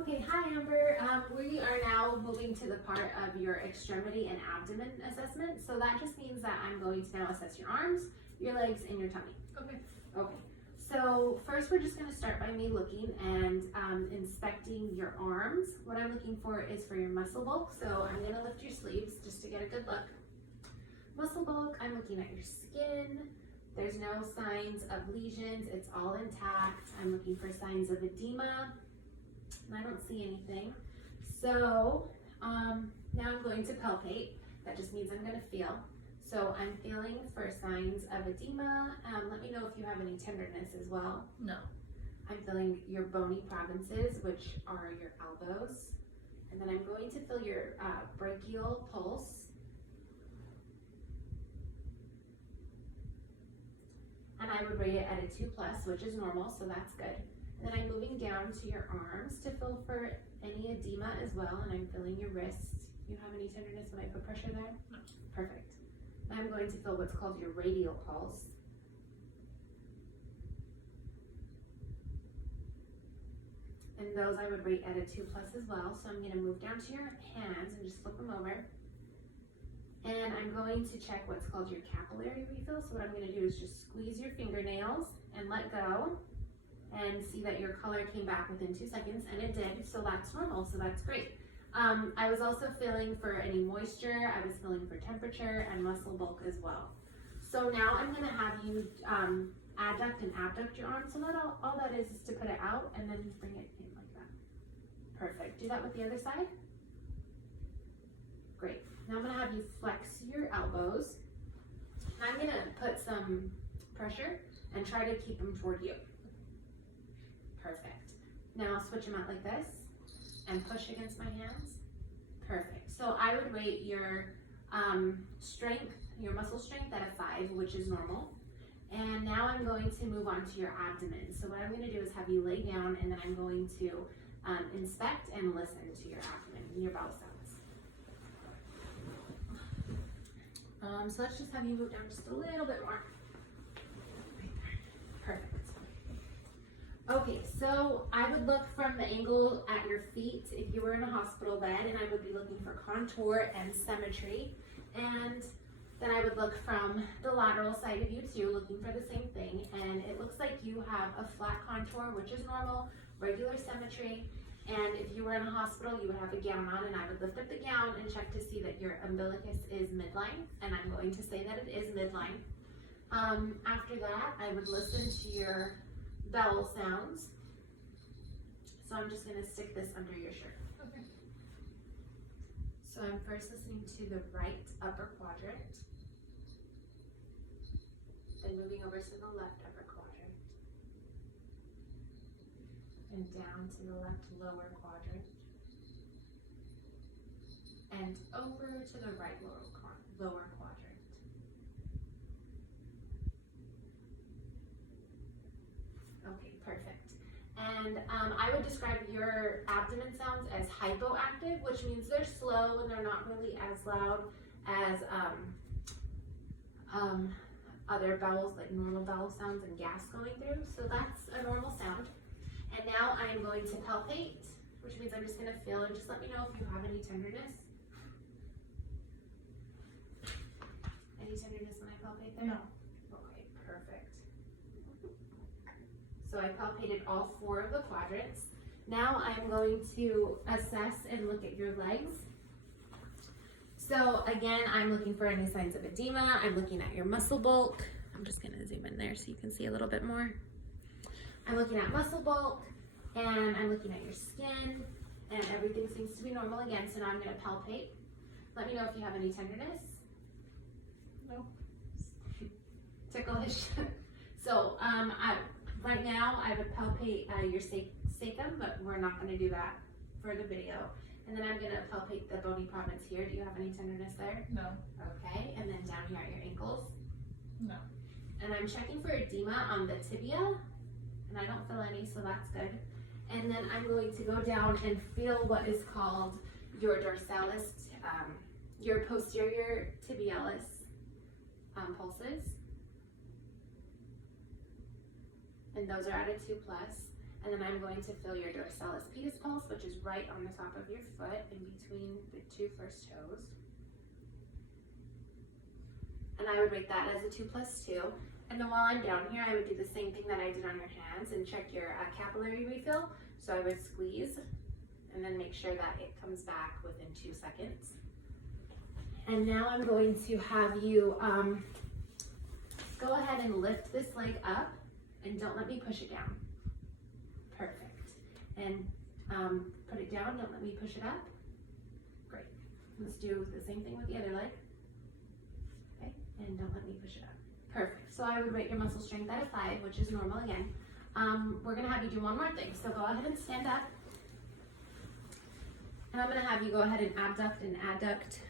Okay, hi Amber. We are now moving to the part of your extremity and abdomen assessment. So that just means that I'm going to now assess your arms, your legs, and your tummy. Okay. Okay. So first we're just going to start by me looking and inspecting your arms. What I'm looking for is for your muscle bulk. So I'm going to lift your sleeves just to get a good look. Muscle bulk, I'm looking at your skin. There's no signs of lesions. It's all intact. I'm looking for signs of edema. And I don't see anything. So now I'm going to palpate. That just means I'm going to feel. So I'm feeling for signs of edema. Let me know if you have any tenderness as well. No. I'm feeling your bony provinces, which are your elbows. And then I'm going to feel your brachial pulse. And I would rate it at a 2+, which is normal, so that's good. And then I'm moving down to your arms to feel for any edema as well, and I'm feeling your wrist. You have any tenderness when I put pressure there? No. Perfect. Now I'm going to feel what's called your radial pulse. And those I would rate at a 2+ as well. So I'm going to move down to your hands and just flip them over. And I'm going to check what's called your capillary refill. So what I'm going to do is just squeeze your fingernails and let go. And see that your color came back within 2 seconds, and it did, so that's normal, so that's great. I was also feeling for any moisture, I was feeling for temperature and muscle bulk as well. So now I'm gonna have you adduct and abduct your arm, so that all that is to put it out and then bring it in like that. Perfect, do that with the other side. Great, now I'm gonna have you flex your elbows. I'm gonna put some pressure and try to keep them toward you. Perfect. Now switch them out like this and push against my hands. Perfect. So I would rate your strength, your muscle strength at a 5, which is normal. And now I'm going to move on to your abdomen. So what I'm going to do is have you lay down, and then I'm going to inspect and listen to your abdomen and your bowel sounds. So let's just have you move down just a little bit more. Perfect. Okay, so I would look from the angle at your feet if you were in a hospital bed, and I would be looking for contour and symmetry. And then I would look from the lateral side of you too, looking for the same thing. And it looks like you have a flat contour, which is normal, regular symmetry. And if you were in a hospital, you would have a gown on, and I would lift up the gown and check to see that your umbilicus is midline, and I'm going to say that it is midline. After that, I would listen to your bowel sounds. So I'm just going to stick this under your shirt. Okay. So I'm first listening to the right upper quadrant, then moving over to the left upper quadrant, and down to the left lower quadrant, and over to the right lower quadrant. Okay, perfect. And I would describe your abdomen sounds as hypoactive, which means they're slow and they're not really as loud as other bowels, like normal bowel sounds and gas going through. So that's a normal sound. And now I'm going to palpate, which means I'm just going to feel, and just let me know if you have any tenderness. Any tenderness when I palpate there? No. Okay, perfect. So I palpated all 4 of the quadrants. Now I'm going to assess and look at your legs. So again, I'm looking for any signs of edema. I'm looking at your muscle bulk. I'm just gonna zoom in there so you can see a little bit more. I'm looking at muscle bulk, and I'm looking at your skin, and everything seems to be normal again. So now I'm gonna palpate. Let me know if you have any tenderness. No. Ticklish. So right now I would palpate your sacrum, but we're not going to do that for the video. And then I'm going to palpate the bony province here. Do you have any tenderness there? No. Okay, and then down here at your ankles. No. And I'm checking for edema on the tibia, and I don't feel any, so that's good. And then I'm going to go down and feel what is called your dorsalis, your posterior tibialis pulses. And those are at a 2+. And then I'm going to feel your dorsalis pedis pulse, which is right on the top of your foot in between the 2 first toes. And I would rate that as a 2+2. And then while I'm down here, I would do the same thing that I did on your hands and check your capillary refill. So I would squeeze and then make sure that it comes back within 2 seconds. And now I'm going to have you go ahead and lift this leg up and don't let me push it down. Perfect. And put it down, don't let me push it up. Great. Let's do the same thing with the other leg. Okay, and don't let me push it up. Perfect. So I would rate your muscle strength at a 5, which is normal again. We're gonna have you do one more thing. So go ahead and stand up. And I'm gonna have you go ahead and abduct and adduct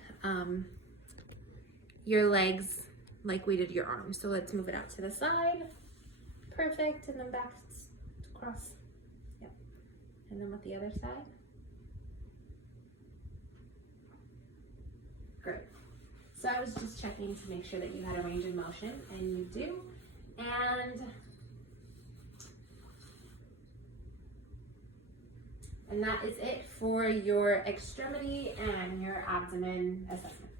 your legs like we did your arms. So let's move it out to the side. Perfect, and then back across. Yep. And then with the other side. Great. So I was just checking to make sure that you had a range of motion, and you do. And that is it for your extremity and your abdomen assessment.